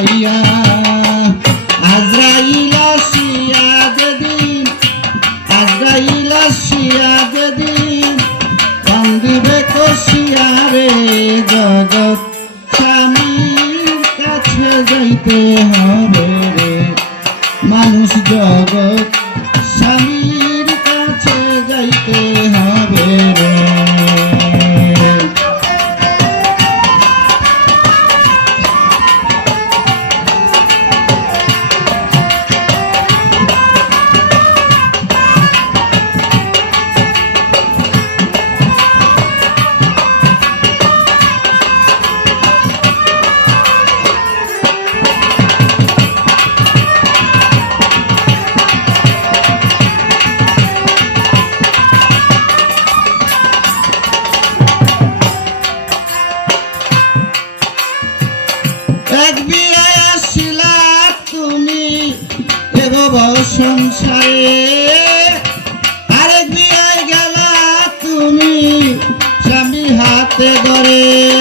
যাইয়া আজরাইল আসিয়া যেদিন আজরাইল আসিয়া রে জগৎ। স্বামীর কাছে যাইতে হবে রে, মানুষ জগৎ, স্বামীর আসিলা তুমি। আরেক বিয়ায় গেলা তুমি স্বামী হাতে ধরে।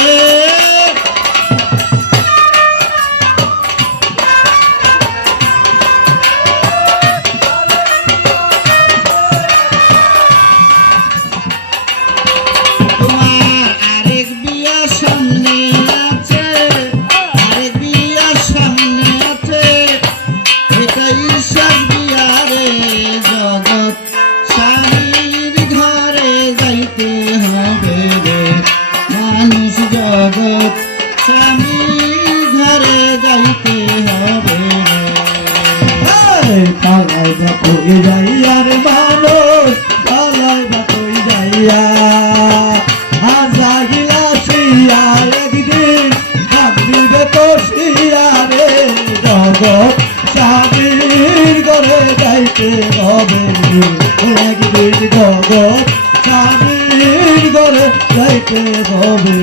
জগৎ স্বামীর ঘরে যাইতে হবে। একদিন জগৎ স্বামীর ঘরে যাইতে হবে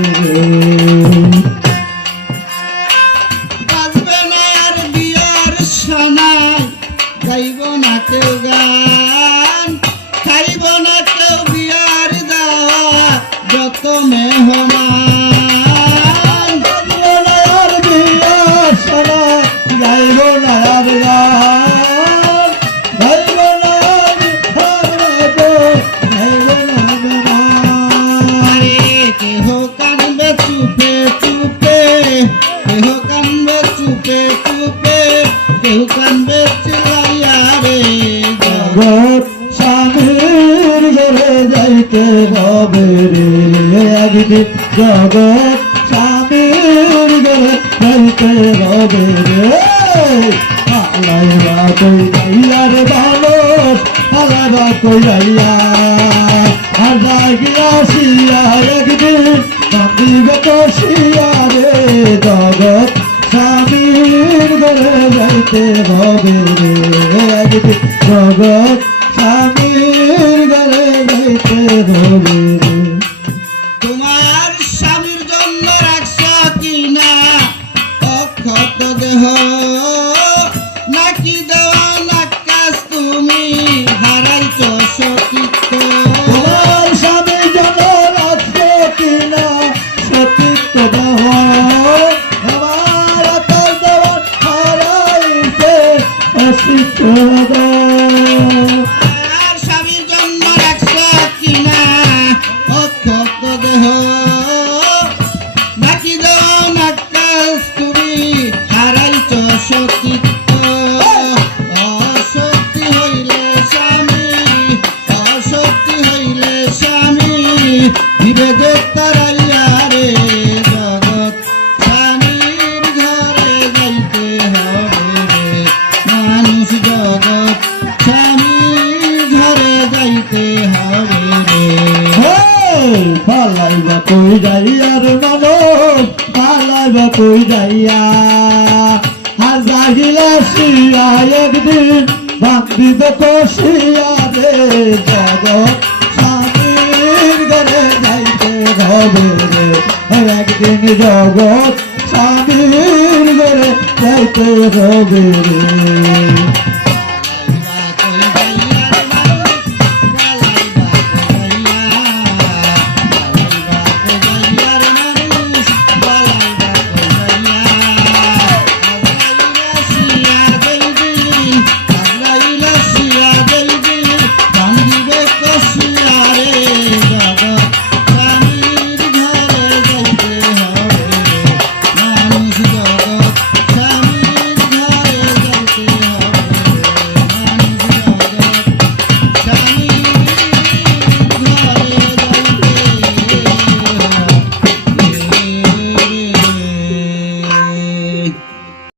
গাইব না কেউ গান খাইব না হবে রে। একদিন জগৎ স্বামীর ঘরে যাইতে হবে রে। আলাইবা কই যাইয়া রে মানুষ আলাইবা কই যাইয়া। আর লাগিয়া শিয়া একদিন কান্দিবে শিয়া রে। জগৎ স্বামীর ঘরে যাইতে হবে রে। একদিন জগৎ স্বামীর যাইতে তোমার স্বামীর জন্য রাখছ কিনা? অক্ষত দেহ। নাকি দেওয়া নাকাশ তুমি হারাইছ সতীত্ব তোমার স্বামী জন রাখছে কিনা সতীত্ব দেহ? আমার আকাশ হারাইছে অসিত্ব পালাইবা কই যাইয়া? আর জাগিলা শিয়া একদিন বান্দিবে তো শিয়া রে, জগৎ স্বামীর ঘরে যাইতে হবে রে। একদিন জগৎ স্বামীর ঘরে যাইতে হবে রে।